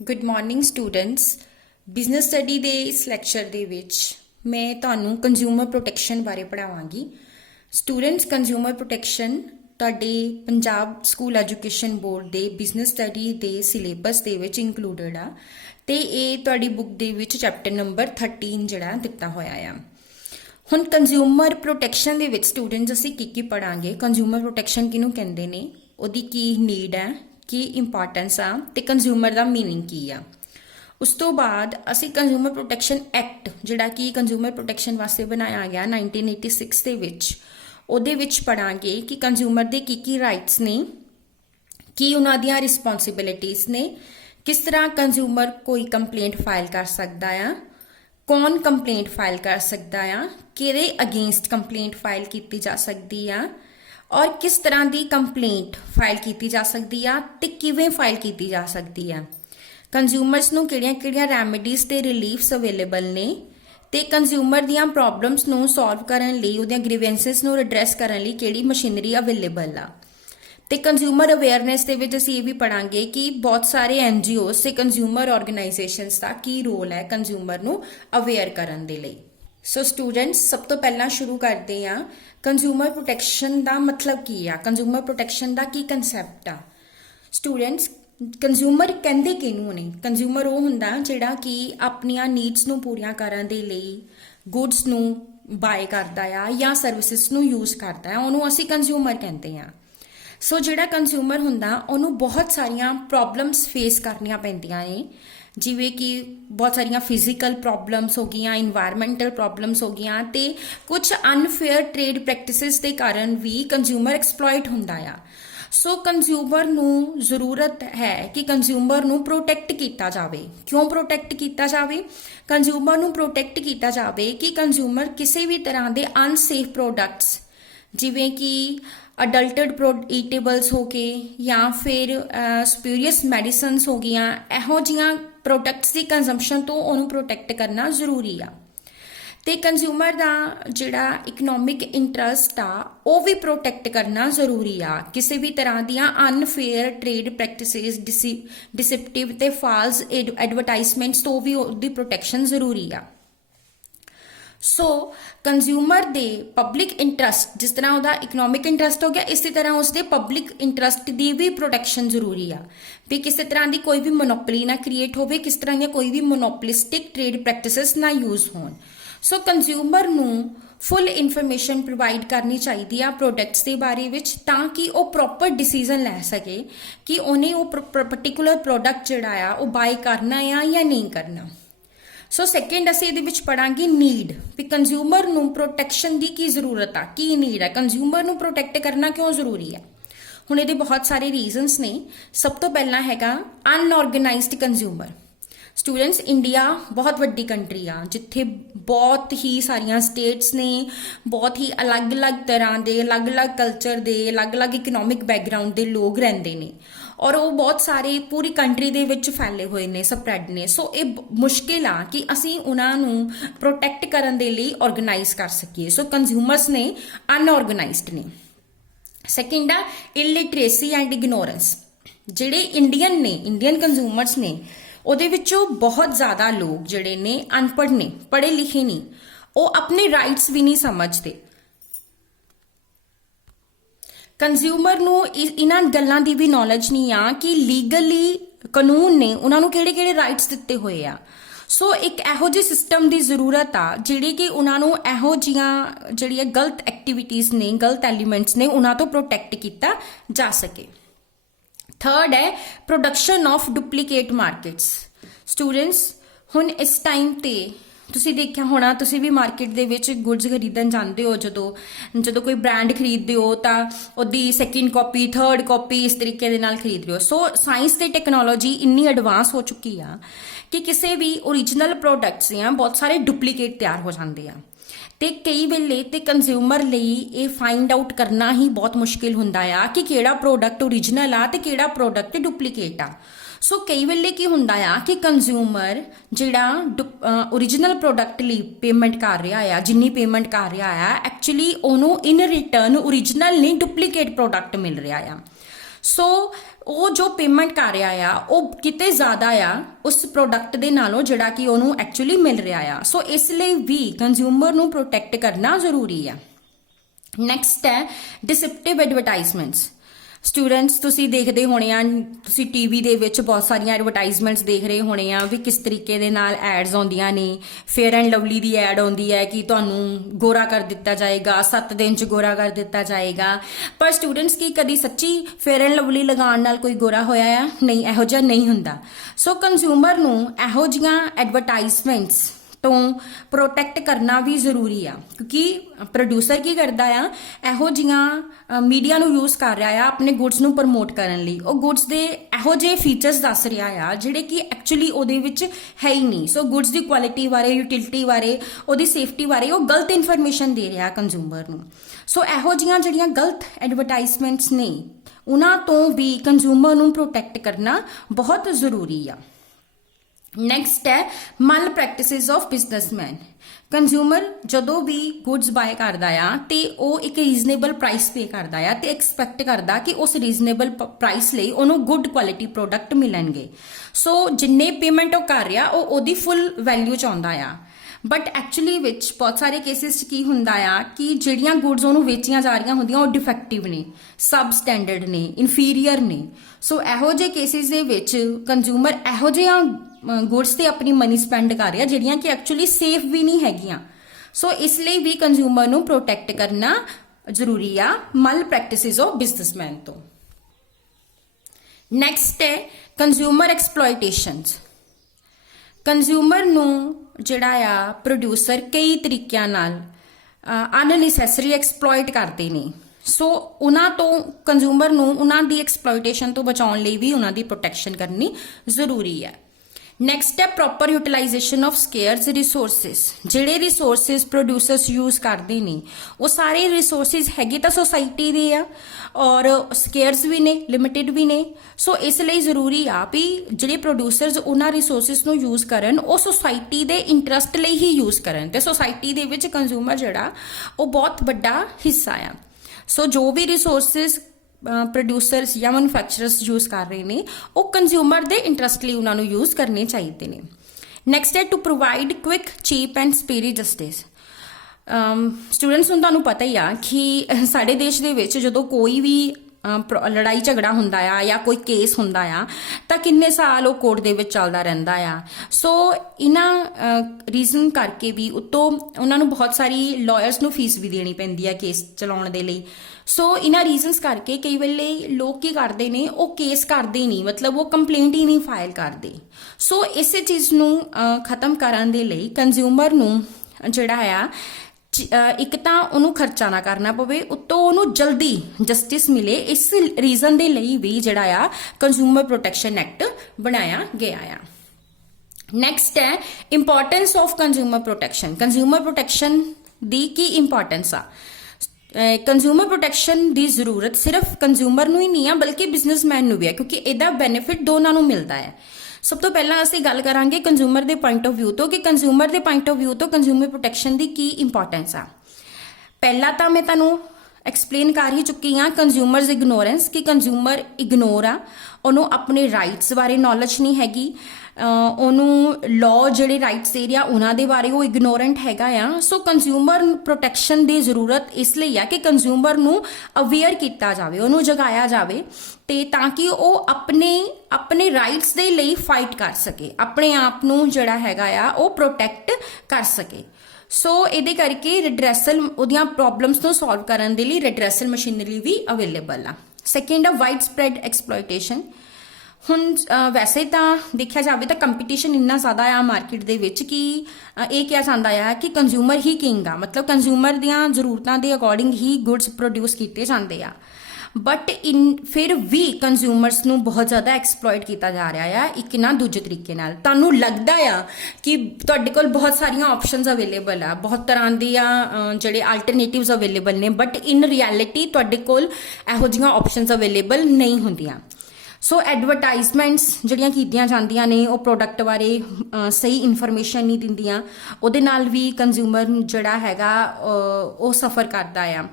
Good morning students. Business study ਦੇ ਇਸ lecture ਦੇ ਵਿੱਚ ਮੈਂ ਤੁਹਾਨੂੰ ਕੰਜ਼ਿਊਮਰ ਪ੍ਰੋਟੈਕਸ਼ਨ ਬਾਰੇ ਪੜ੍ਹਾਵਾਂਗੀ। ਸਟੂਡੈਂਟਸ, ਕੰਜ਼ਿਊਮਰ ਪ੍ਰੋਟੈਕਸ਼ਨ ਤੁਹਾਡੇ ਪੰਜਾਬ ਸਕੂਲ ਐਜੂਕੇਸ਼ਨ ਬੋਰਡ ਦੇ ਬਿਜ਼ਨਸ ਸਟੱਡੀ ਦੇ ਸਿਲੇਬਸ ਦੇ ਵਿੱਚ ਇਨਕਲੂਡਡ ਆ ਤੇ ਇਹ ਤੁਹਾਡੀ ਬੁੱਕ ਦੇ ਵਿੱਚ ਚੈਪਟਰ ਨੰਬਰ 13 ਜਿਹੜਾ ਦਿੱਤਾ ਹੋਇਆ ਆ। ਹੁਣ ਕੰਜ਼ਿਊਮਰ ਪ੍ਰੋਟੈਕਸ਼ਨ ਦੇ ਵਿੱਚ ਸਟੂਡੈਂਟਸ ਅਸੀਂ ਕੀ ਪੜਾਂਗੇ, ਕੰਜ਼ਿਊਮਰ ਪ੍ਰੋਟੈਕਸ਼ਨ ਕਿਹਨੂੰ ਕਹਿੰਦੇ ਨੇ, ਉਹਦੀ ਕੀ ਨੀਡ ਹੈ, ਕੀ ਇੰਪੋਰਟੈਂਸ ਆ ਤੇ ਕੰਜ਼ਿਊਮਰ ਦਾ ਮੀਨਿੰਗ ਕੀ ਆ। ਉਸ ਤੋਂ ਬਾਅਦ ਅਸੀਂ ਕੰਜ਼ਿਊਮਰ ਪ੍ਰੋਟੈਕਸ਼ਨ ਐਕਟ ਜਿਹੜਾ ਕਿ ਕੰਜ਼ਿਊਮਰ ਪ੍ਰੋਟੈਕਸ਼ਨ ਵਾਸਤੇ ਬਣਾਇਆ ਗਿਆ 1986 ਦੇ ਵਿੱਚ, ਉਹਦੇ ਵਿੱਚ ਪੜਾਂਗੇ ਕਿ ਕੰਜ਼ਿਊਮਰ ਦੇ ਕੀ ਰਾਈਟਸ ਨੇ, ਕੀ ਉਹਨਾਂ ਦੀਆਂ ਰਿਸਪੌਂਸਿਬਿਲਿਟੀਜ਼ ਨੇ, ਕਿਸ ਤਰ੍ਹਾਂ ਕੰਜ਼ਿਊਮਰ ਕੋਈ ਕੰਪਲੇਂਟ ਫਾਈਲ ਕਰ ਸਕਦਾ ਆ, ਕੌਣ ਕੰਪਲੇਂਟ ਫਾਈਲ ਕਰ ਸਕਦਾ ਆ, ਕਿਹਦੇ ਅਗੇਂਸਟ ਕੰਪਲੇਂਟ ਫਾਈਲ ਕੀਤੀ ਜਾ ਸਕਦੀ ਆ ਔਰ ਕਿਸ ਤਰ੍ਹਾਂ ਦੀ ਕੰਪਲੇਂਟ ਫਾਈਲ ਕੀਤੀ ਜਾ ਸਕਦੀ ਆ ਤੇ ਕਿਵੇਂ ਫਾਈਲ ਕੀਤੀ ਜਾ ਸਕਦੀ ਆ। ਕੰਜ਼ਿਊਮਰਸ ਨੂੰ ਕਿਹੜੀਆਂ ਰੈਮੇਡੀਜ਼ ਤੇ ਰਿਲੀਫਸ ਅਵੇਲੇਬਲ ਨੇ ਤੇ ਕੰਜ਼ਿਊਮਰ ਦੀਆਂ ਪ੍ਰੋਬਲਮਸ ਨੂੰ ਸੋਲਵ ਕਰਨ ਲਈ, ਉਹਦੀਆਂ ਗ੍ਰੀਵੈਂਸਸ ਨੂੰ ਐਡਰੈਸ ਕਰਨ ਲਈ ਕਿਹੜੀ ਮਸ਼ੀਨਰੀ ਅਵੇਲੇਬਲ ਆ। ਤੇ ਕੰਜ਼ਿਊਮਰ ਅਵੇਅਰਨੈਸ ਦੇ ਵਿੱਚ ਅਸੀਂ ਇਹ ਵੀ ਪੜਾਂਗੇ ਕਿ ਬਹੁਤ ਸਾਰੇ ਐਨਜੀਓਸ ਤੇ ਕੰਜ਼ਿਊਮਰ ਆਰਗੇਨਾਈਜੇਸ਼ਨਸ ਦਾ ਕੀ ਰੋਲ ਹੈ ਕੰਜ਼ਿਊਮਰ ਨੂੰ ਅਵੇਅਰ ਕਰਨ ਦੇ ਲਈ। ਸੋ ਸਟੂਡੈਂਟਸ, ਸਭ ਤੋਂ ਪਹਿਲਾਂ ਸ਼ੁਰੂ ਕਰਦੇ ਹਾਂ ਕੰਜ਼ਿਊਮਰ ਪ੍ਰੋਟੈਕਸ਼ਨ ਦਾ ਮਤਲਬ ਕੀ ਆ, ਕੰਜ਼ਿਊਮਰ ਪ੍ਰੋਟੈਕਸ਼ਨ ਦਾ ਕੀ ਕਨਸੈਪਟ ਆ। ਸਟੂਡੈਂਟਸ, ਕੰਜ਼ਿਊਮਰ ਕਹਿੰਦੇ ਕਿਹਨੂੰ ਨੇ? ਕੰਜ਼ਿਊਮਰ ਉਹ ਹੁੰਦਾ ਜਿਹੜਾ ਕਿ ਆਪਣੀਆਂ ਨੀਡਸ ਨੂੰ ਪੂਰੀਆਂ ਕਰਨ ਦੇ ਲਈ ਗੁੱਡਸ ਨੂੰ ਬਾਏ ਕਰਦਾ ਆ ਜਾਂ ਸਰਵਿਸਿਜ਼ ਨੂੰ ਯੂਜ਼ ਕਰਦਾ ਆ, ਉਹਨੂੰ ਅਸੀਂ ਕੰਜ਼ਿਊਮਰ ਕਹਿੰਦੇ ਆ। ਸੋ ਜਿਹੜਾ ਕੰਜ਼ਿਊਮਰ ਹੁੰਦਾ ਉਹਨੂੰ ਬਹੁਤ ਸਾਰੀਆਂ ਪ੍ਰੋਬਲਮਸ ਫੇਸ ਕਰਨੀਆਂ ਪੈਂਦੀਆਂ ਨੇ, ਜਿਵੇਂ ਕਿ ਬਹੁਤ ਸਾਰੀਆਂ ਫਿਜ਼ੀਕਲ ਪ੍ਰੋਬਲਮਸ ਹੋ ਗਈਆਂ, ਇਨਵਾਇਰਮੈਂਟਲ ਪ੍ਰੋਬਲਮਸ ਹੋ ਗਈਆਂ ਤੇ ਕੁਝ ਅਨਫੇਅਰ ਟ੍ਰੇਡ ਪ੍ਰੈਕਟਿਸਿਸ ਦੇ ਕਾਰਨ ਵੀ ਕੰਜ਼ਿਊਮਰ ਐਕਸਪਲੋਇਟ ਹੁੰਦਾ ਆ। ਸੋ ਕੰਜ਼ਿਊਮਰ ਨੂੰ ਜ਼ਰੂਰਤ ਹੈ ਕਿ ਕੰਜ਼ਿਊਮਰ ਨੂੰ ਪ੍ਰੋਟੈਕਟ ਕੀਤਾ ਜਾਵੇ। ਕਿਉਂ ਪ੍ਰੋਟੈਕਟ ਕੀਤਾ ਜਾਵੇ? ਕੰਜ਼ਿਊਮਰ ਨੂੰ ਪ੍ਰੋਟੈਕਟ ਕੀਤਾ ਜਾਵੇ ਕਿ ਕੰਜ਼ਿਊਮਰ ਕਿਸੇ ਵੀ ਤਰ੍ਹਾਂ ਦੇ ਅਨਸੇਫ ਪ੍ਰੋਡਕਟਸ ਜਿਵੇਂ ਕਿ ਅਡਲਟਡ ਈਟੇਬਲਸ ਹੋ ਗਏ ਜਾਂ ਫਿਰ ਸਪਿਊਰੀਅਸ ਮੈਡੀਸਨਸ ਹੋ ਗਈਆਂ, ਇਹੋ ਜਿਹੀਆਂ ਪ੍ਰੋਡਕਟਸ ਦੀ ਕੰਜ਼ੰਪਸ਼ਨ ਤੋਂ ਉਹਨੂੰ ਪ੍ਰੋਟੈਕਟ ਕਰਨਾ ਜ਼ਰੂਰੀ ਆ। ਤੇ ਕੰਜ਼ਿਊਮਰ ਦਾ ਜਿਹੜਾ ਇਕਨੋਮਿਕ ਇੰਟਰਸਟ ਆ ਉਹ ਵੀ ਪ੍ਰੋਟੈਕਟ ਕਰਨਾ ਜ਼ਰੂਰੀ ਆ। ਕਿਸੇ ਵੀ ਤਰ੍ਹਾਂ ਦੀਆਂ ਅਨਫੇਅਰ ਟ੍ਰੇਡ ਪ੍ਰੈਕਟਿਸਿਸ, ਡਿਸੈਪਟਿਵ ਤੇ ਫਾਲਸ ਐਡਵਰਟਾਈਜ਼ਮੈਂਟਸ ਤੋਂ ਵੀ ਉਹਦੀ ਪ੍ਰੋਟੈਕਸ਼ਨ ਜ਼ਰੂਰੀ ਆ। ਸੋ ਕੰਜ਼ਿਊਮਰ ਦੇ ਪਬਲਿਕ ਇੰਟਰਸਟ, ਜਿਸ ਤਰ੍ਹਾਂ ਉਹਦਾ ਇਕਨੋਮਿਕ ਇੰਟਰਸਟ ਹੋ ਗਿਆ, ਇਸੇ ਤਰ੍ਹਾਂ ਉਸਦੇ ਪਬਲਿਕ ਇੰਟਰਸਟ ਦੀ ਵੀ ਪ੍ਰੋਟੈਕਸ਼ਨ ਜ਼ਰੂਰੀ ਆ ਵੀ ਕਿਸੇ ਤਰ੍ਹਾਂ ਦੀ ਕੋਈ ਵੀ ਮੋਨੋਪੋਲੀ ਨਾ ਕ੍ਰੀਏਟ ਹੋਵੇ, ਕਿਸ ਤਰ੍ਹਾਂ ਦੀਆਂ ਕੋਈ ਵੀ ਮੋਨੋਪੋਲਿਸਟਿਕ ਟ੍ਰੇਡ ਪ੍ਰੈਕਟਿਸਿਸ ਨਾ ਯੂਜ਼ ਹੋਣ। ਸੋ ਕੰਜ਼ਿਊਮਰ ਨੂੰ ਫੁੱਲ ਇਨਫੋਰਮੇਸ਼ਨ ਪ੍ਰੋਵਾਈਡ ਕਰਨੀ ਚਾਹੀਦੀ ਆ ਪ੍ਰੋਡਕਟਸ ਦੇ ਬਾਰੇ ਵਿੱਚ, ਤਾਂ ਕਿ ਉਹ ਪ੍ਰੋਪਰ ਡਿਸੀਜਨ ਲੈ ਸਕੇ ਕਿ ਉਹਨੇ ਉਹ ਪਰਟੀਕੂਲਰ ਪ੍ਰੋਡਕਟ ਜਿਹੜਾ ਆ ਉਹ ਬਾਈ ਕਰਨਾ ਆ ਜਾਂ ਨਹੀਂ ਕਰਨਾ। ਸੋ ਸੈਕਿੰਡ ਅਸੀਂ ਇਹਦੇ ਵਿੱਚ ਪੜਾਂਗੇ ਨੀਡ, ਵੀ ਕੰਜ਼ਿਊਮਰ ਨੂੰ ਪ੍ਰੋਟੈਕਸ਼ਨ ਦੀ ਕੀ ਜ਼ਰੂਰਤ ਆ, ਕੀ ਨੀਡ ਹੈ, ਕੰਜ਼ਿਊਮਰ ਨੂੰ ਪ੍ਰੋਟੈਕਟ ਕਰਨਾ ਕਿਉਂ ਜ਼ਰੂਰੀ ਹੈ। ਹੁਣ ਇਹਦੇ ਬਹੁਤ ਸਾਰੇ ਰੀਜ਼ਨਸ ਨੇ। ਸਭ ਤੋਂ ਪਹਿਲਾਂ ਹੈਗਾ ਅਨਆਰਗੇਨਾਈਜ਼ਡ ਕੰਜ਼ਿਊਮਰ। ਸਟੂਡੈਂਟਸ, ਇੰਡੀਆ ਬਹੁਤ ਵੱਡੀ ਕੰਟਰੀ ਆ ਜਿੱਥੇ ਬਹੁਤ ਹੀ ਸਾਰੀਆਂ ਸਟੇਟਸ ਨੇ, ਬਹੁਤ ਹੀ ਅਲੱਗ-ਅਲੱਗ ਤਰ੍ਹਾਂ ਦੇ, ਅਲੱਗ-ਅਲੱਗ ਕਲਚਰ ਦੇ, ਅਲੱਗ-ਅਲੱਗ ਇਕਨੋਮਿਕ ਬੈਕਗ੍ਰਾਉਂਡ ਦੇ ਲੋਕ ਰਹਿੰਦੇ ਨੇ ਔਰ ਉਹ ਬਹੁਤ ਸਾਰੇ ਪੂਰੀ ਕੰਟਰੀ ਦੇ ਵਿੱਚ ਫੈਲੇ ਹੋਏ ਨੇ, ਸਪਰੈਡ ਨੇ। ਸੋ ਇਹ ਮੁਸ਼ਕਿਲ ਆ ਕਿ ਅਸੀਂ ਉਹਨਾਂ ਨੂੰ ਪ੍ਰੋਟੈਕਟ ਕਰਨ ਦੇ ਲਈ ਆਰਗੇਨਾਈਜ਼ ਕਰ ਸਕੀਏ। ਸੋ ਕੰਜ਼ਿਊਮਰਸ ਨੇ ਅਨਆਰਗੇਨਾਈਜ਼ਡ ਨੇ। ਸੈਕਿੰਡ ਆ ਇਲਿਟਰੇਸੀ ਐਂਡ ਇਗਨੋਰੈਂਸ। ਜਿਹੜੇ ਇੰਡੀਅਨ ਕੰਜ਼ਿਊਮਰਸ ਨੇ ਉਹਦੇ ਵਿੱਚੋਂ ਬਹੁਤ ਜ਼ਿਆਦਾ ਲੋਕ ਜਿਹੜੇ ਨੇ ਅਨਪੜ੍ਹ ਨੇ, ਪੜ੍ਹੇ ਲਿਖੇ ਨਹੀਂ, ਉਹ ਆਪਣੇ ਰਾਈਟਸ ਵੀ ਨਹੀਂ ਸਮਝਦੇ। ਕੰਜ਼ਿਊਮਰ ਨੂੰ ਇਹਨਾਂ ਗੱਲਾਂ ਦੀ ਵੀ ਨੌਲੇਜ ਨਹੀਂ ਆ ਕਿ ਲੀਗਲੀ ਕਾਨੂੰਨ ਨੇ ਉਹਨਾਂ ਨੂੰ ਕਿਹੜੇ ਰਾਈਟਸ ਦਿੱਤੇ ਹੋਏ ਆ। ਸੋ ਇੱਕ ਇਹੋ ਜਿਹੇ ਸਿਸਟਮ ਦੀ ਜ਼ਰੂਰਤ ਆ ਜਿਹੜੀ ਕਿ ਉਹਨਾਂ ਨੂੰ ਇਹੋ ਜਿਹੀਆਂ ਜਿਹੜੀਆਂ ਗਲਤ ਐਕਟੀਵਿਟੀਜ਼ ਨੇ, ਗਲਤ ਐਲੀਮੈਂਟਸ ਨੇ, ਉਹਨਾਂ ਤੋਂ ਪ੍ਰੋਟੈਕਟ ਕੀਤਾ ਜਾ ਸਕੇ। ਥਰਡ ਹੈ production of duplicate markets. Students, ਹੁਣ ਇਸ ਟਾਈਮ ਤੇ ਤੁਸੀਂ ਦੇਖਿਆ ਹੋਣਾ, ਤੁਸੀਂ ਵੀ ਮਾਰਕੀਟ ਦੇ ਵਿੱਚ ਗੁੱਡਸ ਖਰੀਦਣ ਜਾਂਦੇ ਹੋ, ਜਦੋਂ ਕੋਈ ਬ੍ਰਾਂਡ ਖਰੀਦਦੇ ਹੋ ਤਾਂ ਉਹਦੀ ਸੈਕਿੰਡ ਕਾਪੀ, ਥਰਡ ਕਾਪੀ ਇਸ ਤਰੀਕੇ ਦੇ ਨਾਲ ਖਰੀਦ ਰਹੇ ਹੋ। ਸੋ ਸਾਇੰਸ ਤੇ ਟੈਕਨੋਲੋਜੀ ਇੰਨੀ ਐਡਵਾਂਸ ਹੋ ਚੁੱਕੀ ਆ ਕਿ ਕਿਸੇ ਵੀ ਓਰੀਜਨਲ ਪ੍ਰੋਡਕਟਸ ਦੀਆਂ ਬਹੁਤ ਸਾਰੇ ਡੁਪਲੀਕੇਟ ਤਿਆਰ ਹੋ ਜਾਂਦੇ ਆ ਤੇ ਕਈ ਵੇਲੇ ਤੇ ਕੰਜ਼ਿਊਮਰ ਲਈ ਇਹ ਫਾਈਂਡ ਆਊਟ ਕਰਨਾ ਹੀ ਬਹੁਤ ਮੁਸ਼ਕਿਲ ਹੁੰਦਾ ਆ ਕਿ ਕਿਹੜਾ ਪ੍ਰੋਡਕਟ ਓਰੀਜਨਲ ਆ ਤੇ ਕਿਹੜਾ ਪ੍ਰੋਡਕਟ ਡੁਪਲੀਕੇਟ ਆ। ਸੋ ਕਈ ਵੇਲੇ ਕੀ ਹੁੰਦਾ ਆ ਕਿ ਕੰਜ਼ਿਊਮਰ ਜਿਹੜਾ ਓਰੀਜਨਲ ਪ੍ਰੋਡਕਟ ਲਈ ਪੇਮੈਂਟ ਕਰ ਰਿਹਾ ਆ, ਜਿੰਨੀ ਪੇਮੈਂਟ ਕਰ ਰਿਹਾ ਆ, ਐਕਚੁਅਲੀ ਉਹਨੂੰ ਇਨ ਰਿਟਰਨ ਓਰੀਜਨਲ ਨਹੀਂ ਡੁਪਲੀਕੇਟ ਪ੍ਰੋਡਕਟ ਮਿਲ ਰਿਹਾ ਆ। ਸੋ ਉਹ ਜੋ ਪੇਮੈਂਟ ਕਰ ਰਿਹਾ ਆ ਉਹ ਕਿਤੇ ਜ਼ਿਆਦਾ ਆ ਉਸ ਪ੍ਰੋਡਕਟ ਦੇ ਨਾਲੋਂ ਜਿਹੜਾ ਕਿ ਉਹਨੂੰ ਐਕਚੁਅਲੀ ਮਿਲ ਰਿਹਾ ਆ। ਸੋ ਇਸ ਲਈ ਵੀ ਕੰਜ਼ਿਊਮਰ ਨੂੰ ਪ੍ਰੋਟੈਕਟ ਕਰਨਾ ਜ਼ਰੂਰੀ ਆ। ਨੈਕਸਟ ਹੈ ਡਿਸੈਪਟਿਵ ਐਡਵਰਟਾਈਜ਼ਮੈਂਟਸ। ਸਟੂਡੈਂਟਸ ਤੁਸੀਂ ਦੇਖਦੇ ਹੋਣੇ ਆ, ਤੁਸੀਂ ਟੀਵੀ ਦੇ ਵਿੱਚ ਬਹੁਤ ਸਾਰੀਆਂ ਐਡਵਰਟਾਈਜ਼ਮੈਂਟਸ ਦੇਖ ਰਹੇ ਹੋਣੇ ਆ ਵੀ ਕਿਸ ਤਰੀਕੇ ਦੇ ਨਾਲ ਐਡਸ ਆਉਂਦੀਆਂ ਨੇ। Fair and Lovely the add ਆਉਂਦੀ ਹੈ ਕਿ ਤੁਹਾਨੂੰ ਗੋਰਾ ਕਰ ਦਿੱਤਾ ਜਾਏਗਾ, 7 ਦਿਨ 'ਚ ਗੋਰਾ ਕਰ ਦਿੱਤਾ ਜਾਏਗਾ। ਪਰ ਸਟੂਡੈਂਟਸ ਕੀ ਕਦੀ ਸੱਚੀ ਫੇਅਰ ਐਂਡ ਲਵਲੀ ਲਗਾਉਣ ਨਾਲ ਕੋਈ ਗੋਰਾ ਹੋਇਆ ਆ? ਨਹੀਂ, ਇਹੋ ਜਿਹਾ ਨਹੀਂ ਹੁੰਦਾ। ਸੋ ਕੰਜ਼ਿਊਮਰ ਨੂੰ ਇਹੋ ਜਿਹੀਆਂ ਐਡਵਰਟਾਈਜ਼ਮੈਂਟਸ ਤੋਂ ਪ੍ਰੋਟੈਕਟ ਕਰਨਾ ਵੀ ਜ਼ਰੂਰੀ ਆ, ਕਿਉਂਕਿ ਪ੍ਰੋਡਿਊਸਰ ਕੀ ਕਰਦਾ ਆ, ਇਹੋ ਜਿਹੀਆਂ ਮੀਡੀਆ ਨੂੰ ਯੂਜ਼ ਕਰ ਰਿਹਾ ਆ ਆਪਣੇ ਗੁੱਡਸ ਨੂੰ ਪ੍ਰਮੋਟ ਕਰਨ ਲਈ। ਉਹ ਗੁੱਡਸ ਦੇ ਇਹੋ ਜਿਹੇ ਫੀਚਰਸ ਦੱਸ ਰਿਹਾ ਆ ਜਿਹੜੇ ਕਿ ਐਕਚੁਅਲੀ ਉਹਦੇ ਵਿੱਚ ਹੈ ਹੀ ਨਹੀਂ। ਸੋ ਗੁੱਡਸ ਦੀ ਕੁਆਲਿਟੀ ਬਾਰੇ, ਯੂਟਿਲਿਟੀ ਬਾਰੇ, ਉਹਦੀ ਸੇਫਟੀ ਬਾਰੇ ਉਹ ਗਲਤ ਇਨਫੋਰਮੇਸ਼ਨ ਦੇ ਰਿਹਾ ਕੰਜ਼ਿਊਮਰ ਨੂੰ। ਸੋ ਇਹੋ ਜਿਹੀਆਂ ਜਿਹੜੀਆਂ ਗਲਤ ਐਡਵਰਟਾਈਜ਼ਮੈਂਟਸ ਨੇ ਉਹਨਾਂ ਤੋਂ ਵੀ ਕੰਜ਼ਿਊਮਰ ਨੂੰ ਪ੍ਰੋਟੈਕਟ ਕਰਨਾ ਬਹੁਤ ਜ਼ਰੂਰੀ ਆ। ਨੈਕਸਟ ਹੈ ਮਲ ਪ੍ਰੈਕਟਿਸਿਸ ਆਫ ਬਿਜ਼ਨਸਮੈਨ। ਕੰਜ਼ਿਊਮਰ ਜਦੋਂ ਵੀ ਗੁੱਡਸ ਬਾਏ ਕਰਦਾ ਆ ਤੇ ਉਹ ਇੱਕ ਰੀਜ਼ਨੇਬਲ ਪ੍ਰਾਈਸ ਪੇ ਕਰਦਾ ਆ ਤੇ ਐਕਸਪੈਕਟ ਕਰਦਾ ਕਿ ਉਸ ਰੀਜ਼ਨੇਬਲ ਪ੍ਰਾਈਸ ਲਈ ਉਹਨੂੰ ਗੁੱਡ ਕੁਆਲਿਟੀ ਪ੍ਰੋਡਕਟ ਮਿਲਣਗੇ। ਸੋ ਜਿੰਨੇ ਪੇਮੈਂਟ ਉਹ ਕਰ ਰਿਹਾ ਉਹ ਉਹਦੀ ਫੁੱਲ ਵੈਲਿਊ ਚਾਹੁੰਦਾ ਆ। ਬਟ ਐਕਚੁਅਲੀ ਵਿੱਚ ਬਹੁਤ ਸਾਰੇ ਕੇਸਿਸ 'ਚ ਕੀ ਹੁੰਦਾ ਆ ਕਿ ਜਿਹੜੀਆਂ ਗੁੱਡਸ ਉਹਨੂੰ ਵੇਚੀਆਂ ਜਾ ਰਹੀਆਂ ਹੁੰਦੀਆਂ ਉਹ ਡਿਫੈਕਟਿਵ ਨੇ, ਸਬ ਸਟੈਂਡਰਡ ਨੇ, ਇਨਫੀਰੀਅਰ ਨੇ। ਸੋ ਇਹੋ ਜਿਹੇ ਕੇਸਿਸ ਦੇ ਵਿੱਚ ਕੰਜ਼ਿਊਮਰ ਇਹੋ ਜਿਹੀਆਂ ਗੁੱਡਸ ਤੇ ਆਪਣੀ ਮਨੀ ਸਪੈਂਡ ਕਰ ਰਿਹਾ ਜਿਹੜੀਆਂ ਕਿ ਐਕਚੁਅਲੀ ਸੇਫ ਵੀ ਨਹੀਂ ਹੈਗੀਆਂ। ਸੋ ਇਸ ਲਈ ਵੀ ਕੰਜ਼ਿਊਮਰ ਨੂੰ ਪ੍ਰੋਟੈਕਟ ਕਰਨਾ ਜ਼ਰੂਰੀ ਆ ਮਲ ਪ੍ਰੈਕਟਿਸਿਸ ਆਫ ਬਿਜ਼ਨਸਮੈਨ ਤੋਂ। ਨੈਕਸਟ ਹੈ ਕੰਜ਼ਿਊਮਰ ਐਕਸਪਲੋਇਟੇਸ਼ਨਸ। ਕੰਜ਼ਿਊਮਰ ਨੂੰ ਜਿਹੜਾ ਆ ਪ੍ਰੋਡਿਊਸਰ ਕਈ ਤਰੀਕਿਆਂ ਨਾਲ ਅਨਨੈਸੈਸਰੀ ਐਕਸਪਲੋਇਟ ਕਰਦੇ ਨੇ। ਸੋ ਉਹਨਾਂ ਤੋਂ ਕੰਜ਼ਿਊਮਰ ਨੂੰ ਉਹਨਾਂ ਦੀ ਐਕਸਪਲੋਇਟੇਸ਼ਨ ਤੋਂ ਬਚਾਉਣ ਲਈ ਵੀ ਉਹਨਾਂ ਦੀ ਪ੍ਰੋਟੈਕਸ਼ਨ ਕਰਨੀ ਜ਼ਰੂਰੀ ਹੈ। ਨੈਕਸਟ ਹੈ ਪ੍ਰੋਪਰ ਯੂਟਿਲਾਈਜੇਸ਼ਨ ਆਫ ਸਕੇਅਰਸ ਰਿਸੋਰਸਿਸ। ਜਿਹੜੇ ਰਿਸੋਰਸਿਸ ਪ੍ਰੋਡਿਊਸਰਸ ਯੂਜ਼ ਕਰਦੇ ਨੇ ਉਹ ਸਾਰੇ ਰਿਸੋਰਸਿਸ ਹੈਗੇ ਤਾਂ ਸੋਸਾਇਟੀ ਦੇ ਆ ਔਰ ਸਕੇਅਰਸ ਵੀ ਨੇ, ਲਿਮਿਟਿਡ ਵੀ ਨੇ। ਸੋ ਇਸ ਲਈ ਜ਼ਰੂਰੀ ਆ ਵੀ ਜਿਹੜੇ ਪ੍ਰੋਡਿਊਸਰਸ ਉਹਨਾਂ ਰਿਸੋਰਸਿਸ ਨੂੰ ਯੂਜ਼ ਕਰਨ ਉਹ ਸੋਸਾਇਟੀ ਦੇ ਇੰਟਰਸਟ ਲਈ ਹੀ ਯੂਜ਼ ਕਰਨ ਤੇ ਸੋਸਾਇਟੀ ਦੇ ਵਿੱਚ ਕੰਜ਼ਿਊਮਰ ਜਿਹੜਾ ਉਹ ਬਹੁਤ ਵੱਡਾ ਹਿੱਸਾ ਆ। ਸੋ ਜੋ ਵੀ ਰਿਸੋਰਸਿਸ ਪ੍ਰੋਡਿਊਸਰਸ ਜਾਂ ਮੈਨੂਫੈਕਚਰਰਸ ਯੂਜ਼ ਕਰ ਰਹੇ ਨੇ ਉਹ ਕੰਜ਼ਿਊਮਰ ਦੇ ਇੰਟਰਸਟ ਲਈ ਉਹਨਾਂ ਨੂੰ ਯੂਜ਼ ਕਰਨੇ ਚਾਹੀਦੇ ਨੇ। ਨੈਕਸਟ ਹੈ to provide quick, cheap and speedy justice. Students ਨੂੰ ਤੁਹਾਨੂੰ ਪਤਾ ਹੀ ਆ ਕਿ ਸਾਡੇ ਦੇਸ਼ ਦੇ ਵਿੱਚ ਜਦੋਂ ਕੋਈ ਵੀ ਲੜਾਈ ਝਗੜਾ ਹੁੰਦਾ ਆ ਜਾਂ ਕੋਈ ਕੇਸ ਹੁੰਦਾ ਆ ਤਾਂ ਕਿੰਨੇ ਸਾਲ ਉਹ ਕੋਰਟ ਦੇ ਵਿੱਚ ਚੱਲਦਾ ਰਹਿੰਦਾ ਆ। ਸੋ ਇਹਨਾਂ ਰੀਜ਼ਨ ਕਰਕੇ ਵੀ ਉੱਤੋਂ ਉਹਨਾਂ ਨੂੰ ਬਹੁਤ ਸਾਰੀ ਲਾਇਰਸ ਨੂੰ ਫੀਸ ਵੀ ਦੇਣੀ ਪੈਂਦੀ ਆ ਕੇਸ ਚਲਾਉਣ ਦੇ ਲਈ। ਸੋ ਇਹਨਾਂ ਰੀਜ਼ਨਸ ਕਰਕੇ ਕਈ ਵੇਲੇ ਲੋਕ ਕੀ ਕਰਦੇ ਨੇ, ਉਹ ਕੇਸ ਕਰਦੇ ਨਹੀਂ, ਮਤਲਬ ਉਹ ਕੰਪਲੇਂਟ ਹੀ ਨਹੀਂ ਫਾਈਲ ਕਰਦੇ। ਸੋ ਇਸੇ ਚੀਜ਼ ਨੂੰ ਖਤਮ ਕਰਨ ਦੇ ਲਈ ਕੰਜ਼ਿਊਮਰ ਨੂੰ ਜਿਹੜਾ ਆ ਇੱਕ ਤਾਂ ਉਹਨੂੰ ਖਰਚਾ ਨਾ ਕਰਨਾ ਪਵੇ, ਉੱਤੋਂ ਉਹਨੂੰ ਜਲਦੀ ਜਸਟਿਸ ਮਿਲੇ। ਇਸ ਰੀਜ਼ਨ ਦੇ ਲਈ ਵੀ ਜਿਹੜਾ ਆ ਕੰਜ਼ਿਊਮਰ ਪ੍ਰੋਟੈਕਸ਼ਨ ਐਕਟ ਬਣਾਇਆ ਗਿਆ ਆ। ਨੈਕਸਟ ਹੈ importance of consumer protection. Consumer protection the Ki importance ਆ? ਕੰਜ਼ਿਊਮਰ ਪ੍ਰੋਟੈਕਸ਼ਨ ਦੀ ਜ਼ਰੂਰਤ ਸਿਰਫ ਕੰਜ਼ਿਊਮਰ ਨੂੰ ਹੀ ਨਹੀਂ ਆ ਬਲਕਿ ਬਿਜ਼ਨਸਮੈਨ ਨੂੰ ਵੀ ਹੈ, ਕਿਉਂਕਿ ਇਹਦਾ ਬੈਨੀਫਿਟ ਦੋਨਾਂ ਨੂੰ ਮਿਲਦਾ ਹੈ। ਸਭ ਤੋਂ ਪਹਿਲਾਂ ਅਸੀਂ ਗੱਲ ਕਰਾਂਗੇ ਕੰਜ਼ਿਊਮਰ ਦੇ ਪੁਆਇੰਟ ਆਫ ਵਿਊ ਤੋਂ ਕਿ ਕੰਜ਼ਿਊਮਰ ਦੇ ਪੁਆਇੰਟ ਆਫ ਵਿਊ ਤੋਂ ਕੰਜ਼ਿਊਮਰ ਪ੍ਰੋਟੈਕਸ਼ਨ ਦੀ ਕੀ ਇੰਪੋਰਟੈਂਸ ਆ। ਪਹਿਲਾਂ ਤਾਂ ਮੈਂ ਤੁਹਾਨੂੰ ਐਕਸਪਲੇਨ ਕਰ ਹੀ ਚੁੱਕੀ ਹਾਂ ਕੰਜ਼ਿਊਮਰਸ ਇਗਨੋਰੈਂਸ, ਕਿ ਕੰਜ਼ਿਊਮਰ ਇਗਨੋਰ ਆ, ਉਹਨੂੰ ਆਪਣੇ ਰਾਈਟਸ ਬਾਰੇ ਨੌਲੇਜ ਨਹੀਂ ਹੈਗੀ, ਉਹਨੂੰ ਲਾਅ ਜਿਹੜੇ ਰਾਈਟਸ ਦੇ ਰਿਹਾ ਉਹਨਾਂ ਦੇ ਬਾਰੇ ਉਹ ਇਗਨੋਰੈਂਟ ਹੈਗਾ ਆ। ਸੋ ਕੰਜ਼ਿਊਮਰ ਪ੍ਰੋਟੈਕਸ਼ਨ ਦੀ ਜ਼ਰੂਰਤ ਇਸ ਲਈ ਆ ਕਿ ਕੰਜ਼ਿਊਮਰ ਨੂੰ ਅਵੇਅਰ ਕੀਤਾ ਜਾਵੇ, ਉਹਨੂੰ ਜਗਾਇਆ ਜਾਵੇ ਤੇ ਤਾਂ ਕਿ ਉਹ ਆਪਣੇ ਰਾਈਟਸ ਦੇ ਲਈ ਫਾਈਟ ਕਰ ਸਕੇ, ਆਪਣੇ ਆਪ ਨੂੰ ਜਿਹੜਾ ਹੈਗਾ ਆ ਉਹ ਪ੍ਰੋਟੈਕਟ ਕਰ ਸਕੇ। ਸੋ ਇਹਦੇ ਕਰਕੇ ਰਿਡਰੈਸਲ ਉਹਦੀਆਂ ਪ੍ਰੋਬਲਮਸ ਨੂੰ ਸੋਲਵ ਕਰਨ ਦੇ ਲਈ ਰਿਡਰੈਸਲ ਮਸ਼ੀਨਰੀ ਵੀ ਅਵੇਲੇਬਲ ਆ। ਸੈਕਿੰਡ ਆ ਵਾਈਡ ਸਪਰੈਡ ਐਕਸਪਲੋਇਟੇਸ਼ਨ। ਹੁਣ ਵੈਸੇ ਤਾਂ ਦੇਖਿਆ ਜਾਵੇ ਤਾਂ ਕੰਪੀਟੀਸ਼ਨ ਇੰਨਾ ਜ਼ਿਆਦਾ ਆ ਮਾਰਕੀਟ ਦੇ ਵਿੱਚ ਕਿ ਇਹ ਕਿਹਾ ਜਾਂਦਾ ਆ ਕਿ ਕੰਜ਼ਿਊਮਰ ਹੀ ਕਿੰਗ ਆ, ਮਤਲਬ ਕੰਜ਼ਿਊਮਰ ਦੀਆਂ ਜ਼ਰੂਰਤਾਂ ਦੇ ਅਕੋਰਡਿੰਗ ਹੀ ਗੁੱਡਸ ਪ੍ਰੋਡਿਊਸ ਕੀਤੇ ਜਾਂਦੇ ਆ। ਬਟ ਫਿਰ ਵੀ ਕੰਜ਼ਿਊਮਰਸ ਨੂੰ ਬਹੁਤ ਜ਼ਿਆਦਾ ਐਕਸਪਲੋਇਟ ਕੀਤਾ ਜਾ ਰਿਹਾ ਆ ਇੱਕ ਨਾ ਦੂਜੇ ਤਰੀਕੇ ਨਾਲ। ਤੁਹਾਨੂੰ ਲੱਗਦਾ ਆ ਕਿ ਤੁਹਾਡੇ ਕੋਲ ਬਹੁਤ ਸਾਰੀਆਂ ਆਪਸ਼ਨਸ ਅਵੇਲੇਬਲ ਆ, ਬਹੁਤ ਤਰ੍ਹਾਂ ਦੀਆਂ ਜਿਹੜੇ ਆਲਟਰਨੇਟਿਵਸ ਅਵੇਲੇਬਲ ਨੇ, ਬਟ ਇਨ ਰਿਐਲਿਟੀ ਤੁਹਾਡੇ ਕੋਲ ਇਹੋ ਜਿਹੀਆਂ ਆਪਸ਼ਨਸ ਅਵੇਲੇਬਲ ਨਹੀਂ ਹੁੰਦੀਆਂ। ਸੋ ਐਡਵਰਟਾਈਜ਼ਮੈਂਟਸ ਜਿਹੜੀਆਂ ਕੀਤੀਆਂ ਜਾਂਦੀਆਂ ਨੇ ਉਹ ਪ੍ਰੋਡਕਟ ਬਾਰੇ ਸਹੀ ਇਨਫੋਰਮੇਸ਼ਨ ਨਹੀਂ ਦਿੰਦੀਆਂ, ਉਹਦੇ ਨਾਲ ਵੀ ਕੰਜ਼ਿਊਮਰ ਜਿਹੜਾ ਹੈਗਾ ਉਹ ਸਫਰ ਕਰਦਾ ਆ।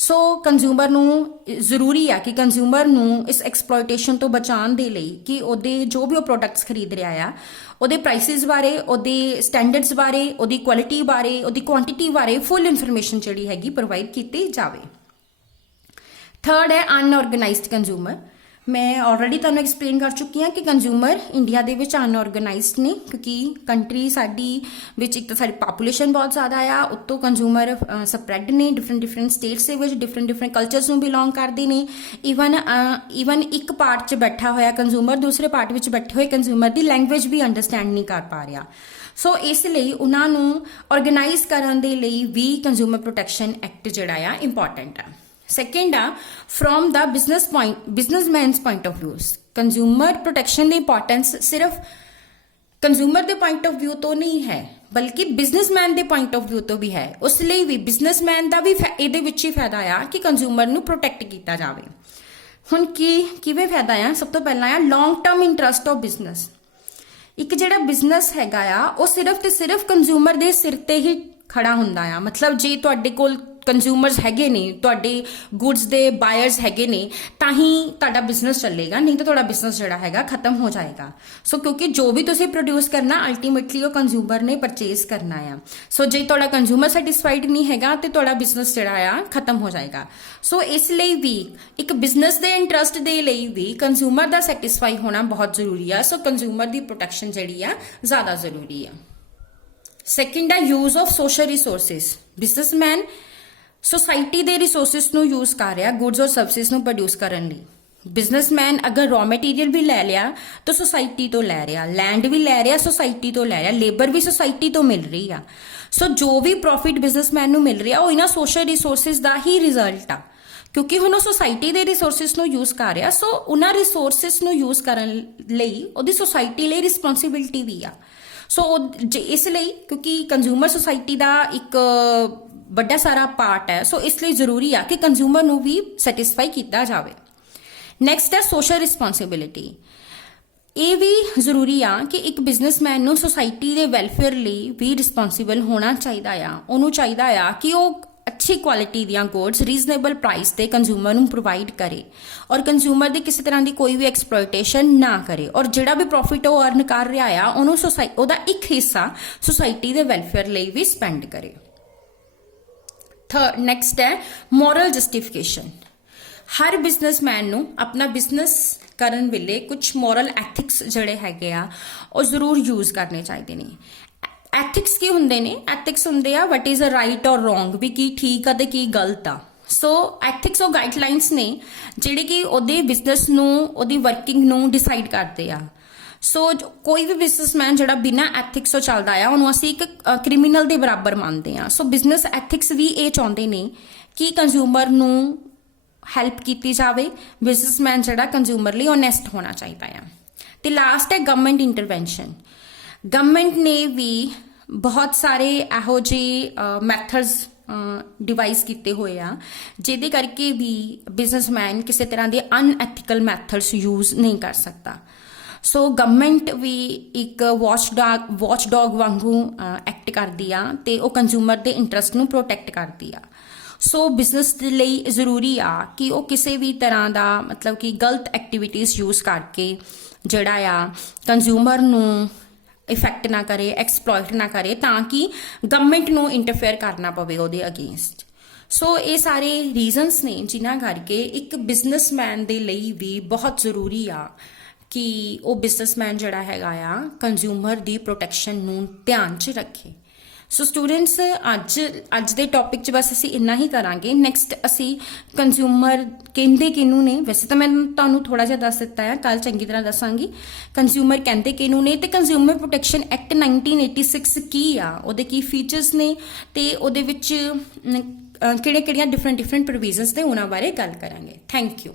ਸੋ ਕੰਜ਼ਿਊਮਰ ਨੂੰ ਜ਼ਰੂਰੀ ਆ ਕਿ ਕੰਜ਼ਿਊਮਰ ਨੂੰ ਇਸ ਐਕਸਪਲੋਇਟੇਸ਼ਨ ਤੋਂ ਬਚਾਉਣ ਦੇ ਲਈ ਕਿ ਉਹਦੇ ਜੋ ਵੀ ਉਹ ਪ੍ਰੋਡਕਟਸ ਖਰੀਦ ਰਿਹਾ ਆ ਉਹਦੇ ਪ੍ਰਾਈਸਿਸ ਬਾਰੇ, ਉਹਦੇ ਸਟੈਂਡਰਡਸ ਬਾਰੇ, ਉਹਦੀ ਕੁਆਲਿਟੀ ਬਾਰੇ, ਉਹਦੀ ਕੁਆਂਟੀਟੀ ਬਾਰੇ ਫੁੱਲ ਇਨਫੋਰਮੇਸ਼ਨ ਜਿਹੜੀ ਹੈਗੀ ਪ੍ਰੋਵਾਈਡ ਕੀਤੀ ਜਾਵੇ। ਥਰਡ ਹੈ ਅਨਆਰਗੇਨਾਈਜ਼ਡ ਕੰਜ਼ਿਊਮਰ। ਮੈਂ ਆਲਰੇਡੀ ਤੁਹਾਨੂੰ ਐਕਸਪਲੇਨ ਕਰ ਚੁੱਕੀ ਹਾਂ ਕਿ ਕੰਜ਼ਿਊਮਰ ਇੰਡੀਆ ਦੇ ਵਿੱਚ ਅਨਆਰਗੇਨਾਈਜ਼ਡ ਨੇ, ਕਿਉਂਕਿ ਕੰਟਰੀ ਸਾਡੀ ਵਿੱਚ ਇੱਕ ਤਾਂ ਸਾਡੀ ਪਾਪੂਲੇਸ਼ਨ ਬਹੁਤ ਜ਼ਿਆਦਾ ਆ, ਉੱਤੋਂ ਕੰਜ਼ਿਊਮਰ ਸਪਰੈਡ ਨੇ ਡਿਫਰੈਂਟ ਸਟੇਟਸ ਦੇ ਵਿੱਚ, ਡਿਫਰੈਂਟ ਕਲਚਰਸ ਨੂੰ ਬਿਲੋਂਗ ਕਰਦੇ ਨੇ। ਈਵਨ ਇੱਕ ਪਾਰਟ 'ਚ ਬੈਠਾ ਹੋਇਆ ਕੰਜ਼ਿਊਮਰ ਦੂਸਰੇ ਪਾਰਟ ਵਿੱਚ ਬੈਠੇ ਹੋਏ ਕੰਜ਼ਿਊਮਰ ਦੀ ਲੈਂਗੁਏਜ ਵੀ ਅੰਡਰਸਟੈਂਡ ਨਹੀਂ ਕਰ ਪਾ ਰਿਹਾ। ਸੋ ਇਸ ਲਈ ਉਹਨਾਂ ਨੂੰ ਆਰਗੇਨਾਈਜ਼ ਕਰਨ ਦੇ ਲਈ ਵੀ ਕੰਜ਼ਿਊਮਰ ਪ੍ਰੋਟੈਕਸ਼ਨ ਐਕਟ ਜਿਹੜਾ ਆ ਇੰਪੋਰਟੈਂਟ ਆ। ਸੈਕਿੰਡ ਆ from the businessman's point of view. Consumer protection ਦੀ ਇੰਪੋਰਟੈਂਸ ਸਿਰਫ ਕੰਜ਼ਿਊਮਰ ਦੇ ਪੁਆਇੰਟ ਆਫ ਵਿਊ ਤੋਂ ਨਹੀਂ ਹੈ, ਬਲਕਿ ਬਿਜ਼ਨਸਮੈਨ ਦੇ ਪੁਆਇੰਟ ਆਫ ਵਿਊ ਤੋਂ ਵੀ ਹੈ। ਉਸ ਲਈ ਵੀ ਬਿਜ਼ਨਸਮੈਨ ਦਾ ਵੀ ਇਹਦੇ ਵਿੱਚ ਹੀ ਫਾਇਦਾ ਆ ਕਿ ਕੰਜ਼ਿਊਮਰ ਨੂੰ ਪ੍ਰੋਟੈਕਟ ਕੀਤਾ ਜਾਵੇ। ਹੁਣ ਕਿਵੇਂ ਫਾਇਦਾ ਆ? ਸਭ ਤੋਂ ਪਹਿਲਾਂ ਆ long term interest of business. ਇੱਕ ਜਿਹੜਾ ਬਿਜ਼ਨਸ ਹੈਗਾ ਆ ਉਹ ਸਿਰਫ ਤੇ ਸਿਰਫ ਕੰਜ਼ਿਊਮਰ ਦੇ ਸਿਰ ਤੇ ਹੀ ਖੜਾ ਹੁੰਦਾ ਆ। ਮਤਲਬ ਜੇ ਤੁਹਾਡੇ ਕੋਲ ਕੰਜ਼ਿਊਮਰਸ ਹੈਗੇ ਨੇ, ਤੁਹਾਡੇ ਗੁੱਡਸ ਦੇ ਬਾਇਰਸ ਹੈਗੇ ਨੇ, ਤਾਂ ਹੀ ਤੁਹਾਡਾ ਬਿਜ਼ਨਸ ਚੱਲੇਗਾ, ਨਹੀਂ ਤਾਂ ਤੁਹਾਡਾ ਬਿਜ਼ਨਸ ਜਿਹੜਾ ਹੈਗਾ ਖਤਮ ਹੋ ਜਾਏਗਾ। ਸੋ ਕਿਉਂਕਿ ਜੋ ਵੀ ਤੁਸੀਂ ਪ੍ਰੋਡਿਊਸ ਕਰਨਾ ਅਲਟੀਮੇਟਲੀ ਉਹ ਕੰਜ਼ਿਊਮਰ ਨੇ ਪਰਚੇਸ ਕਰਨਾ ਆ। ਸੋ ਜੇ ਤੁਹਾਡਾ ਕੰਜ਼ਿਊਮਰ ਸੈਟੀਸਫਾਈਡ ਨਹੀਂ ਹੈਗਾ ਤੇ ਤੁਹਾਡਾ ਬਿਜ਼ਨਸ ਜਿਹੜਾ ਆ ਖਤਮ ਹੋ ਜਾਏਗਾ। ਸੋ ਇਸ ਲਈ ਵੀ ਇੱਕ ਬਿਜ਼ਨਸ ਦੇ ਇੰਟਰਸਟ ਦੇ ਲਈ ਵੀ ਕੰਜ਼ਿਊਮਰ ਦਾ ਸੈਟੀਸਫਾਈ ਹੋਣਾ ਬਹੁਤ ਜ਼ਰੂਰੀ ਆ। ਸੋ ਕੰਜ਼ਿਊਮਰ ਦੀ ਪ੍ਰੋਟੈਕਸ਼ਨ ਜਿਹੜੀ ਆ ਜ਼ਿਆਦਾ ਜ਼ਰੂਰੀ ਆ। ਸੈਕਿੰਡ ਆ use of social resources. Businessman society ਦੇ ਰਿਸੋਰਸਿਸ ਨੂੰ ਯੂਜ਼ ਕਰ ਰਿਹਾ ਗੁੱਡਸ ਔਰ ਸਰਵਿਸਿਜ਼ ਨੂੰ ਪ੍ਰੋਡਿਊਸ ਕਰਨ ਲਈ। ਬਿਜ਼ਨਸਮੈਨ ਅਗਰ ਰॉ ਮਟੀਰੀਅਲ ਵੀ ਲੈ ਲਿਆ ਤਾਂ ਸੋਸਾਇਟੀ ਤੋਂ ਲੈ ਰਿਹਾ, ਲੈਂਡ ਵੀ ਲੈ ਰਿਹਾ ਸੋਸਾਇਟੀ ਤੋਂ ਲੈ ਰਿਹਾ, ਲੇਬਰ ਵੀ ਸੋਸਾਇਟੀ ਤੋਂ ਮਿਲ ਰਹੀ ਆ। ਸੋ ਜੋ ਵੀ ਪ੍ਰੋਫਿਟ ਬਿਜ਼ਨਸਮੈਨ ਨੂੰ ਮਿਲ ਰਿਹਾ ਉਹ ਇਹਨਾਂ ਸੋਸ਼ਲ ਰਿਸੋਰਸਿਸ ਦਾ ਹੀ ਰਿਜ਼ਲਟ ਆ, ਕਿਉਂਕਿ ਹੁਣ ਉਹ ਸੋਸਾਇਟੀ ਦੇ ਰਿਸੋਰਸਿਸ ਨੂੰ ਯੂਜ਼ ਕਰ ਰਿਹਾ। ਸੋ ਉਹਨਾਂ ਰਿਸੋਰਸਿਸ ਨੂੰ ਯੂਜ਼ ਕਰਨ ਲਈ ਉਹਦੀ ਸੋਸਾਇਟੀ ਲਈ ਰਿਸਪੌਂਸਿਬਿਲਿਟੀ ਵੀ ਆ। ਸੋ ਇਸ ਲਈ ਕਿਉਂਕਿ ਕੰਜ਼ਿਊਮਰ ਸੋਸਾਇਟੀ ਦਾ ਇੱਕ ਵੱਡਾ ਸਾਰਾ ਪਾਰਟ ਹੈ, ਸੋ ਇਸ ਲਈ ਜ਼ਰੂਰੀ ਆ ਕਿ ਕੰਜ਼ਿਊਮਰ ਨੂੰ ਵੀ ਸੈਟੀਸਫਾਈ ਕੀਤਾ ਜਾਵੇ। ਨੈਕਸਟ ਹੈ ਸੋਸ਼ਲ ਰਿਸਪੌਂਸਿਬਿਲਿਟੀ। ਇਹ ਵੀ ਜ਼ਰੂਰੀ ਆ ਕਿ ਇੱਕ ਬਿਜ਼ਨਸਮੈਨ ਨੂੰ ਸੋਸਾਇਟੀ ਦੇ ਵੈਲਫੇਅਰ ਲਈ ਵੀ ਰਿਸਪੌਂਸਿਬਲ ਹੋਣਾ ਚਾਹੀਦਾ ਆ। ਉਹਨੂੰ ਚਾਹੀਦਾ ਆ ਕਿ ਉਹ ਅੱਛੀ ਕੁਆਲਿਟੀ ਦੀਆਂ ਗੁੱਡਸ ਰੀਜ਼ਨੇਬਲ ਪ੍ਰਾਈਸ ਤੇ ਕੰਜ਼ਿਊਮਰ ਨੂੰ ਪ੍ਰੋਵਾਈਡ ਕਰੇ ਔਰ ਕੰਜ਼ਿਊਮਰ ਦੀ ਕਿਸੇ ਤਰ੍ਹਾਂ ਦੀ ਕੋਈ ਵੀ ਐਕਸਪਲੋਇਟੇਸ਼ਨ ਨਾ ਕਰੇ, ਔਰ ਜਿਹੜਾ ਵੀ ਪ੍ਰੋਫਿਟ ਉਹ ਅਰਨ ਕਰ ਰਿਹਾ ਆ ਉਹਨੂੰ ਉਹਦਾ ਇੱਕ ਹਿੱਸਾ ਸੋਸਾਇਟੀ ਦੇ ਵੈਲਫੇਅਰ ਲਈ ਵੀ ਸਪੈਂਡ ਕਰੇ। ਨੈਕਸਟ ਹੈ ਮੋਰਲ ਜਸਟੀਫਿਕੇਸ਼ਨ। ਹਰ ਬਿਜ਼ਨਸਮੈਨ ਨੂੰ ਆਪਣਾ ਬਿਜ਼ਨਸ ਕਰਨ ਵੇਲੇ ਕੁਝ ਮੋਰਲ ਐਥਿਕਸ ਜਿਹੜੇ ਹੈਗੇ ਆ ਉਹ ਜ਼ਰੂਰ ਯੂਜ਼ ਕਰਨੇ ਚਾਹੀਦੇ ਨੇ। ਐਥਿਕਸ ਕੀ ਹੁੰਦੇ ਨੇ? ਐਥਿਕਸ ਹੁੰਦੇ ਆ ਵਟ ਇਜ਼ ਅ ਰਾਈਟ ਔਰ ਰੋਂਗ, ਵੀ ਕੀ ਠੀਕ ਆ ਤੇ ਕੀ ਗਲਤ ਆ। ਸੋ ਐਥਿਕਸ ਉਹ ਗਾਈਡਲਾਈਨਸ ਨੇ ਜਿਹੜੇ ਕਿ ਉਹਦੇ ਬਿਜ਼ਨਸ ਨੂੰ, ਉਹਦੀ ਵਰਕਿੰਗ ਨੂੰ ਡਿਸਾਈਡ ਕਰਦੇ ਆ। ਸੋ ਕੋਈ ਵੀ ਬਿਜ਼ਨਸਮੈਨ ਜਿਹੜਾ ਬਿਨਾਂ ਐਥਿਕਸ ਤੋਂ ਚੱਲਦਾ ਆ ਉਹਨੂੰ ਅਸੀਂ ਇੱਕ ਕ੍ਰਿਮੀਨਲ ਦੇ ਬਰਾਬਰ ਮੰਨਦੇ ਆ। ਸੋ ਬਿਜ਼ਨਸ ਐਥਿਕਸ ਵੀ ਇਹ ਚਾਹੁੰਦੇ ਨੇ ਕਿ ਕੰਜ਼ਿਊਮਰ ਨੂੰ ਹੈਲਪ ਕੀਤੀ ਜਾਵੇ। ਬਿਜ਼ਨਸਮੈਨ ਜਿਹੜਾ ਕੰਜ਼ਿਊਮਰ ਲਈ ਓਨੈਸਟ ਹੋਣਾ ਚਾਹੀਦਾ ਆ। ਤੇ ਲਾਸਟ ਹੈ ਗਵਰਨਮੈਂਟ ਇੰਟਰਵੈਂਸ਼ਨ। ਗਵਰਨਮੈਂਟ ਨੇ ਵੀ ਬਹੁਤ ਸਾਰੇ ਇਹੋ ਜਿਹੇ ਮੈਥਡਸ ਡਿਵਾਈਸ ਕੀਤੇ ਹੋਏ ਆ ਜਿਹਦੇ ਕਰਕੇ ਵੀ ਬਿਜ਼ਨਸਮੈਨ ਕਿਸੇ ਤਰ੍ਹਾਂ ਦੇ ਅਨਐਥੀਕਲ ਮੈਥਡਸ ਯੂਜ਼ ਨਹੀਂ ਕਰ ਸਕਦਾ। ਸੋ ਗਵਰਨਮੈਂਟ ਵੀ ਇੱਕ ਵਾਚ ਡੌਗ ਵਾਂਗੂ ਐਕਟ ਕਰਦੀ ਆ ਤੇ ਉਹ ਕੰਜ਼ਿਊਮਰ ਦੇ ਇੰਟਰਸਟ ਨੂੰ ਪ੍ਰੋਟੈਕਟ ਕਰਦੀ ਆ। ਸੋ ਬਿਜ਼ਨਸ ਦੇ ਲਈ ਜ਼ਰੂਰੀ ਆ ਕਿ ਉਹ ਕਿਸੇ ਵੀ ਤਰ੍ਹਾਂ ਦਾ ਮਤਲਬ ਕਿ ਗਲਤ ਐਕਟੀਵਿਟੀਜ਼ ਯੂਜ਼ ਕਰਕੇ ਜਿਹੜਾ ਆ ਕੰਜ਼ਿਊਮਰ ਨੂੰ ਇਫੈਕਟ ਨਾ ਕਰੇ, ਐਕਸਪਲੋਇਟ ਨਾ ਕਰੇ, ਤਾਂ ਕਿ ਗਵਰਨਮੈਂਟ ਨੂੰ ਇੰਟਰਫੇਅਰ ਕਰਨਾ ਪਵੇ ਉਹਦੇ ਅਗੇਂਸਟ। ਸੋ ਇਹ ਸਾਰੇ ਰੀਜ਼ਨਸ ਨੇ ਜਿਨ੍ਹਾਂ ਕਰਕੇ ਇੱਕ ਬਿਜ਼ਨਸਮੈਨ ਦੇ ਲਈ ਵੀ ਬਹੁਤ ਜ਼ਰੂਰੀ ਆ ਕਿ ਉਹ ਬਿਜ਼ਨਸਮੈਨ ਜਿਹੜਾ ਹੈਗਾ ਆ ਕੰਜ਼ਿਊਮਰ ਦੀ ਪ੍ਰੋਟੈਕਸ਼ਨ ਨੂੰ ਧਿਆਨ 'ਚ ਰੱਖੇ। ਸੋ ਸਟੂਡੈਂਟਸ ਅੱਜ ਦੇ ਟੌਪਿਕ 'ਚ ਬਸ ਅਸੀਂ ਇੰਨਾ ਹੀ ਕਰਾਂਗੇ। ਨੈਕਸਟ ਅਸੀਂ ਕੰਜ਼ਿਊਮਰ ਕਹਿੰਦੇ ਕਿਹਨੂੰ ਨੇ, ਵੈਸੇ ਤਾਂ ਮੈਂ ਤੁਹਾਨੂੰ ਥੋੜਾ ਜਿਹਾ ਦੱਸ ਦਿੱਤਾ ਹੈ, ਕੱਲ ਚੰਗੀ ਤਰ੍ਹਾਂ ਦੱਸਾਂਗੀ ਕੰਜ਼ਿਊਮਰ ਕਹਿੰਦੇ ਕਿਹਨੂੰ ਨੇ ਤੇ ਕੰਜ਼ਿਊਮਰ ਪ੍ਰੋਟੈਕਸ਼ਨ ਐਕਟ 1986 ਕੀ ਆ, ਉਹਦੇ ਕੀ ਫੀਚਰਸ ਨੇ ਤੇ ਉਹਦੇ ਵਿੱਚ ਕਿਹੜੀਆਂ ਡਿਫਰੈਂਟ ਪ੍ਰੋਵੀਜ਼ਨਸ ਨੇ ਉਹਨਾਂ ਬਾਰੇ ਗੱਲ ਕਰਾਂਗੇ। Thank you.